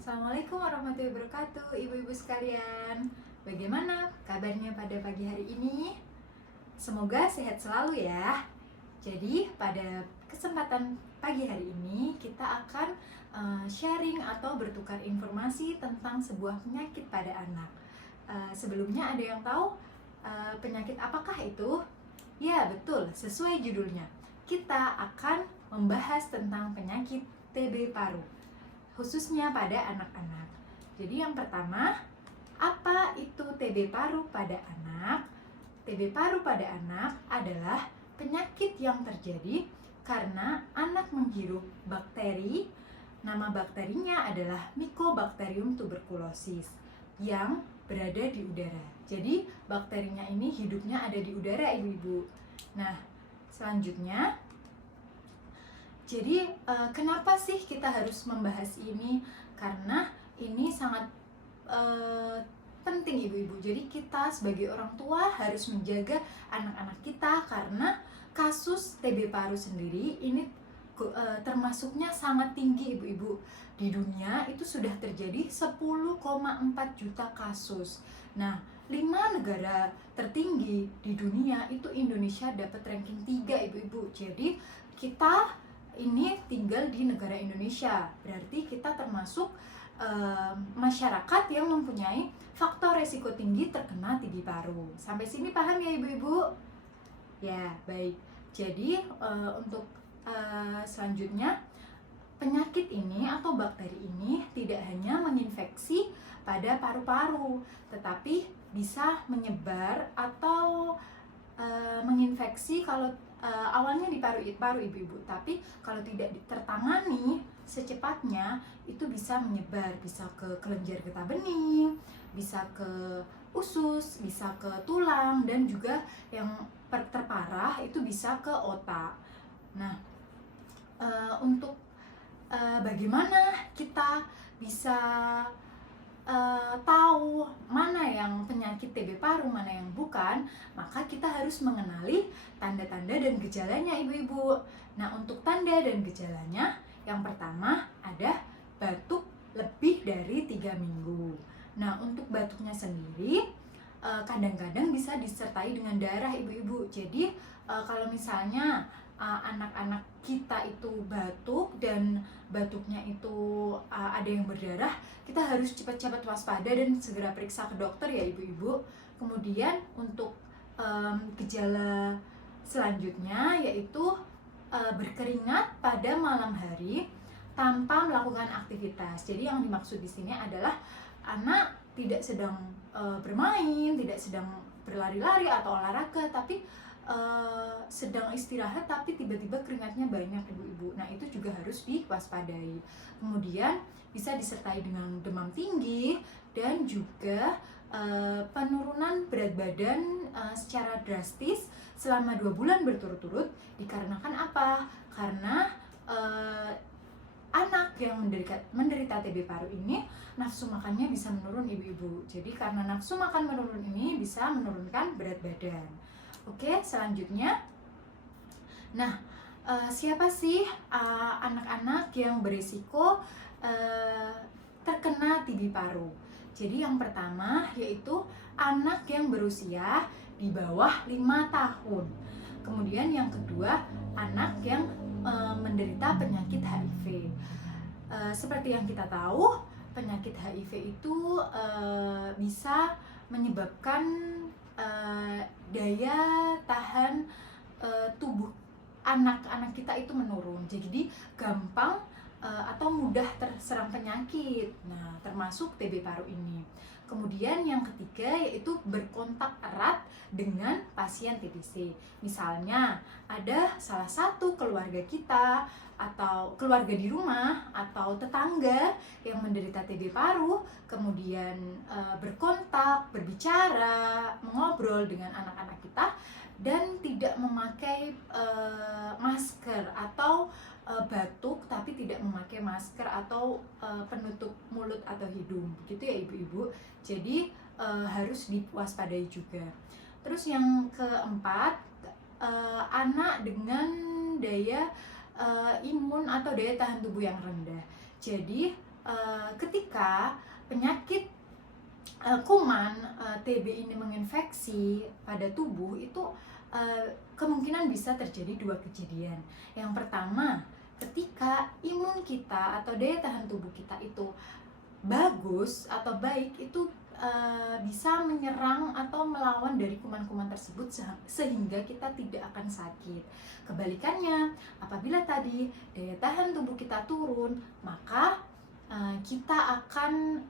Assalamualaikum warahmatullahi wabarakatuh, ibu-ibu sekalian. Bagaimana kabarnya pada pagi hari ini? Semoga sehat selalu ya. Jadi pada kesempatan pagi hari ini kita akan sharing atau bertukar informasi tentang sebuah penyakit pada anak. Sebelumnya ada yang tahu penyakit apakah itu? Ya betul, sesuai judulnya. Kita akan membahas tentang penyakit TB paru, khususnya pada anak-anak. Jadi yang pertama, apa itu TB paru pada anak? TB paru pada anak adalah penyakit yang terjadi karena anak menghirup bakteri. Nama bakterinya adalah Mycobacterium tuberculosis yang berada di udara. Jadi bakterinya ini hidupnya ada di udara, ibu-ibu. Nah, selanjutnya, jadi kenapa sih kita harus membahas ini? Karena ini sangat penting, ibu-ibu. Jadi kita sebagai orang tua harus menjaga anak-anak kita karena kasus TB paru sendiri ini termasuknya sangat tinggi, ibu-ibu. Di dunia itu sudah terjadi 10,4 juta kasus. Nah, 5 negara tertinggi di dunia itu Indonesia dapat ranking 3, ibu-ibu. Jadi kita ini tinggal di negara Indonesia, berarti kita termasuk masyarakat yang mempunyai faktor resiko tinggi terkena TB paru. Sampai sini paham ya ibu-ibu? Ya, baik. Jadi untuk selanjutnya, penyakit ini atau bakteri ini tidak hanya menginfeksi pada paru-paru, tetapi bisa menyebar atau menginfeksi kalau awalnya di paru ibu-ibu, tapi kalau tidak tertangani secepatnya itu bisa menyebar, bisa ke kelenjar getah bening, bisa ke usus, bisa ke tulang, dan juga yang terparah itu bisa ke otak. Nah, untuk bagaimana kita bisa tahu mana yang penyakit TB paru, mana yang bukan, maka kita harus mengenali tanda-tanda dan gejalanya, ibu-ibu. Nah, untuk tanda dan gejalanya, yang pertama ada batuk lebih dari 3 minggu. Nah, untuk batuknya sendiri kadang-kadang bisa disertai dengan darah, ibu-ibu. Jadi kalau misalnya anak-anak kita itu batuk dan batuknya itu ada yang berdarah, kita harus cepat-cepat waspada dan segera periksa ke dokter ya ibu-ibu. Kemudian untuk gejala selanjutnya yaitu berkeringat pada malam hari tanpa melakukan aktivitas. Jadi yang dimaksud di sini adalah anak tidak sedang bermain, tidak sedang berlari-lari atau olahraga, tapi sedang istirahat tapi tiba-tiba keringatnya banyak, ibu-ibu. Nah, itu juga harus diwaspadai. Kemudian bisa disertai dengan demam tinggi dan juga penurunan berat badan secara drastis selama 2 bulan berturut-turut. Dikarenakan apa? Karena anak yang menderita TB paru ini nafsu makannya bisa menurun, ibu-ibu. Jadi karena nafsu makan menurun ini bisa menurunkan berat badan. Oke, selanjutnya. Nah, siapa sih anak-anak yang berisiko terkena TB paru? Jadi yang pertama yaitu anak yang berusia di bawah 5 tahun. Kemudian yang kedua, anak yang menderita penyakit HIV. Seperti yang kita tahu, penyakit HIV itu bisa menyebabkan daya tahan tubuh anak-anak kita itu menurun. Jadi gampang atau mudah terserang penyakit. Nah, termasuk TB paru ini. Kemudian yang ketiga yaitu berkontak erat dengan pasien TBC. Misalnya ada salah satu keluarga kita atau keluarga di rumah atau tetangga yang menderita TB paru, kemudian berkontak, berbicara, mengobrol dengan anak-anak kita dan tidak memakai masker atau batuk tapi tidak memakai masker atau penutup mulut atau hidung, begitu ya ibu-ibu. Jadi harus diwaspadai juga. Terus yang keempat, anak dengan daya imun atau daya tahan tubuh yang rendah. Jadi ketika penyakit kuman TB ini menginfeksi pada tubuh itu kemungkinan bisa terjadi dua kejadian. Yang pertama, ketika imun kita atau daya tahan tubuh kita itu bagus atau baik, itu bisa menyerang atau melawan dari kuman-kuman tersebut sehingga kita tidak akan sakit. Kebalikannya, apabila tadi daya tahan tubuh kita turun, maka kita akan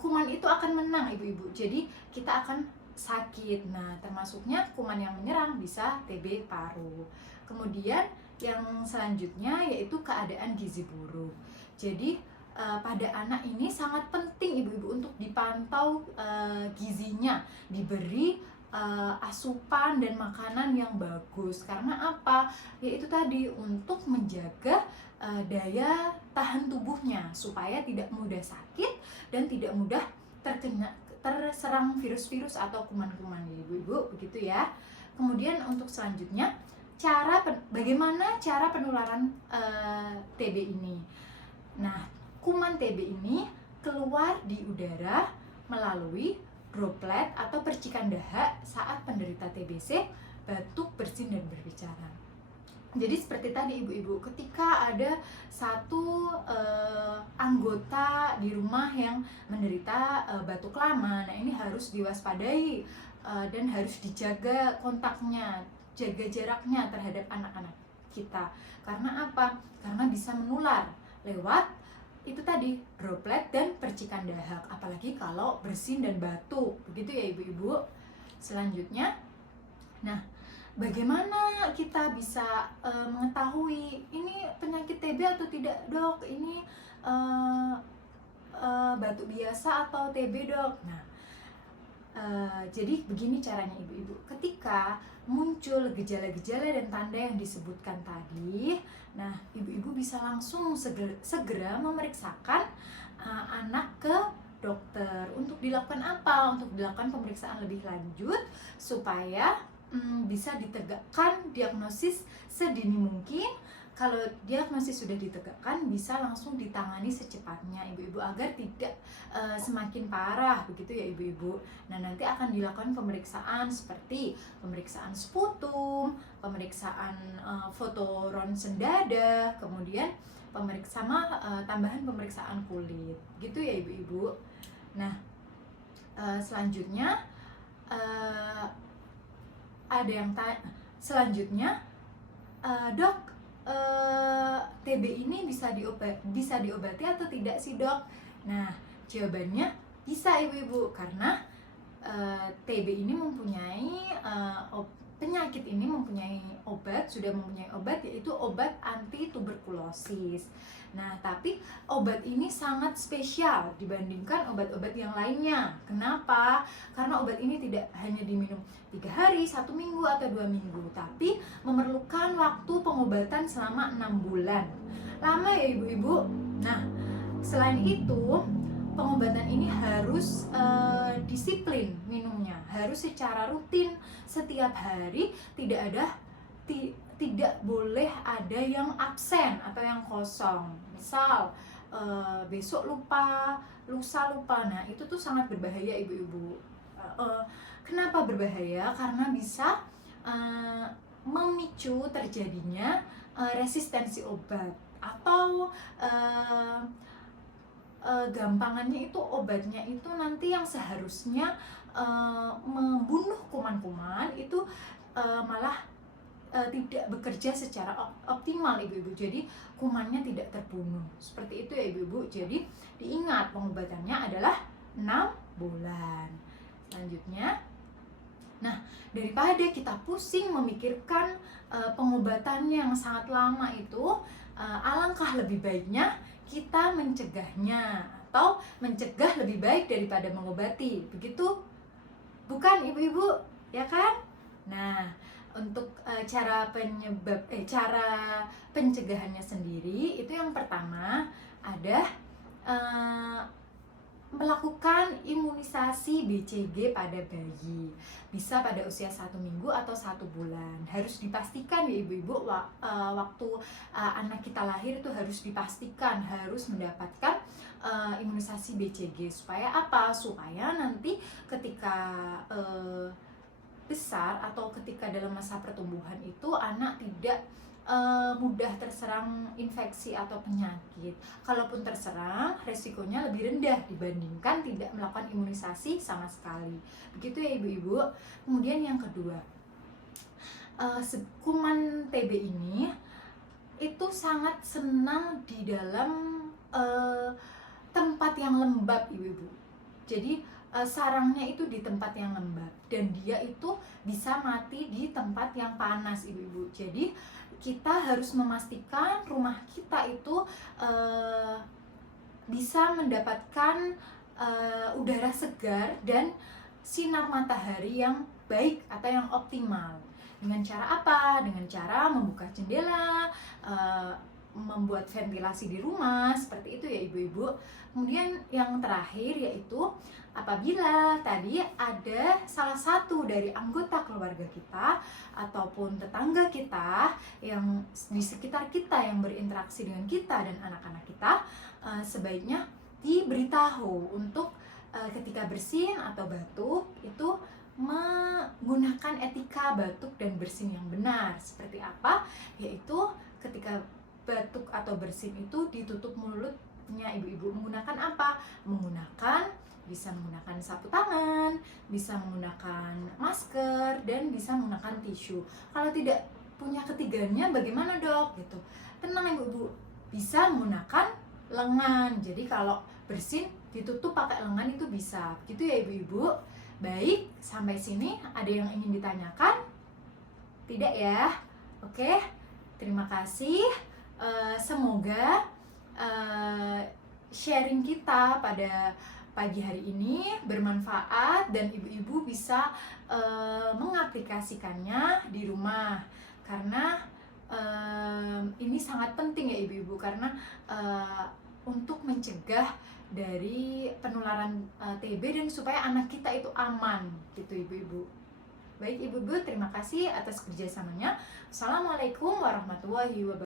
kuman itu akan menang ibu-ibu. Jadi kita akan sakit. Nah, termasuknya kuman yang menyerang bisa TB paru. Kemudian yang selanjutnya yaitu keadaan gizi buruk. Jadi pada anak ini sangat penting ibu-ibu untuk dipantau gizinya, diberi asupan dan makanan yang bagus. Karena apa? Yaitu tadi untuk menjaga daya tahan tubuhnya supaya tidak mudah sakit dan tidak mudah terserang virus-virus atau kuman-kuman ya ibu-ibu, begitu ya. Kemudian untuk selanjutnya, bagaimana cara penularan TB ini? Nah, kuman TB ini keluar di udara melalui droplet atau percikan dahak saat penderita TBC batuk, bersin, dan berbicara. Jadi seperti tadi ibu-ibu, ketika ada satu anggota di rumah yang menderita batuk lama, nah ini harus diwaspadai dan harus dijaga kontaknya, jaga jaraknya terhadap anak-anak kita. Karena apa? Karena bisa menular lewat itu tadi, droplet dan percikan dahak, apalagi kalau bersin dan batuk, begitu ya ibu-ibu. Selanjutnya, nah, bagaimana kita bisa mengetahui ini penyakit TB atau tidak, dok? Ini batuk biasa atau TB, dok? Nah, jadi begini caranya ibu-ibu. Ketika muncul gejala-gejala dan tanda yang disebutkan tadi, nah ibu-ibu bisa langsung segera memeriksakan anak ke dokter. Untuk dilakukan apa? Untuk dilakukan pemeriksaan lebih lanjut supaya bisa ditegakkan diagnosis sedini mungkin. Kalau diagnosis sudah ditegakkan, bisa langsung ditangani secepatnya ibu-ibu agar tidak semakin parah, begitu ya ibu-ibu. Nah, nanti akan dilakukan pemeriksaan seperti pemeriksaan sputum, pemeriksaan foto ronsen dada, kemudian tambahan pemeriksaan kulit, gitu ya ibu-ibu. Nah, selanjutnya ada yang selanjutnya, dok, TB ini bisa diobati atau tidak sih, dok? Nah, jawabannya bisa ibu-ibu, karena TB ini mempunyai penyakit ini mempunyai obat, sudah mempunyai obat, yaitu obat anti tuberkulosis. Nah, tapi obat ini sangat spesial dibandingkan obat-obat yang lainnya. Kenapa? Karena obat ini tidak hanya diminum 3 hari, 1 minggu, atau 2 minggu, tapi memerlukan waktu pengobatan selama 6 bulan. Lama ya ibu-ibu? Nah, selain itu, pengobatan ini harus disiplin minumnya, harus secara rutin setiap hari, tidak boleh ada yang absen atau yang kosong. Misal besok lupa, lusa lupa. Nah, itu tuh sangat berbahaya ibu-ibu. Kenapa berbahaya? Karena bisa memicu terjadinya resistensi obat, atau gampangannya itu obatnya itu nanti yang seharusnya membunuh kuman-kuman itu malah tidak bekerja secara optimal ibu-ibu. Jadi kumannya tidak terbunuh. Seperti itu ya ibu-ibu. Jadi diingat, pengobatannya adalah 6 bulan. Selanjutnya, nah, daripada kita pusing memikirkan pengobatannya yang sangat lama itu, alangkah lebih baiknya kita mencegahnya, atau mencegah lebih baik daripada mengobati. Begitu? Bukan ibu-ibu? Ya kan? Nah, untuk cara pencegahannya sendiri, itu yang pertama ada melakukan imunisasi BCG pada bayi. Bisa pada usia 1 minggu atau 1 bulan. Harus dipastikan ya ibu-ibu, waktu anak kita lahir itu harus dipastikan harus mendapatkan imunisasi BCG. Supaya apa? Supaya nanti ketika besar atau ketika dalam masa pertumbuhan itu anak tidak mudah terserang infeksi atau penyakit. Kalaupun terserang, resikonya lebih rendah dibandingkan tidak melakukan imunisasi sama sekali. Begitu ya ibu-ibu. Kemudian yang kedua, kuman TB ini itu sangat senang di dalam tempat yang lembab ibu-ibu. Jadi sarangnya itu di tempat yang lembab dan dia itu bisa mati di tempat yang panas ibu-ibu. Jadi kita harus memastikan rumah kita itu bisa mendapatkan udara segar dan sinar matahari yang baik atau yang optimal. Dengan cara apa? Dengan cara membuka jendela, membuat ventilasi di rumah, seperti itu ya ibu-ibu. Kemudian yang terakhir yaitu apabila tadi ada salah satu dari anggota keluarga kita ataupun tetangga kita yang di sekitar kita yang berinteraksi dengan kita dan anak-anak kita, sebaiknya diberitahu untuk ketika bersin atau batuk itu menggunakan etika batuk dan bersin yang benar. Seperti apa? Yaitu ketika batuk atau bersin itu ditutup mulutnya ibu-ibu. Menggunakan apa? Bisa menggunakan sapu tangan, bisa menggunakan masker, dan bisa menggunakan tisu. Kalau tidak punya ketiganya bagaimana dok? Gitu. Tenang ibu-ibu, bisa menggunakan lengan. Jadi kalau bersin ditutup pakai lengan itu bisa. Gitu ya ibu-ibu. Baik, sampai sini ada yang ingin ditanyakan? Tidak ya? Oke, terima kasih. Semoga sharing kita pada pagi hari ini bermanfaat dan ibu-ibu bisa mengaplikasikannya di rumah, karena ini sangat penting ya ibu-ibu, karena untuk mencegah dari penularan TB dan supaya anak kita itu aman gitu ibu-ibu. Baik ibu-ibu, terima kasih atas kerjasamanya. Assalamualaikum warahmatullahi wabarakatuh.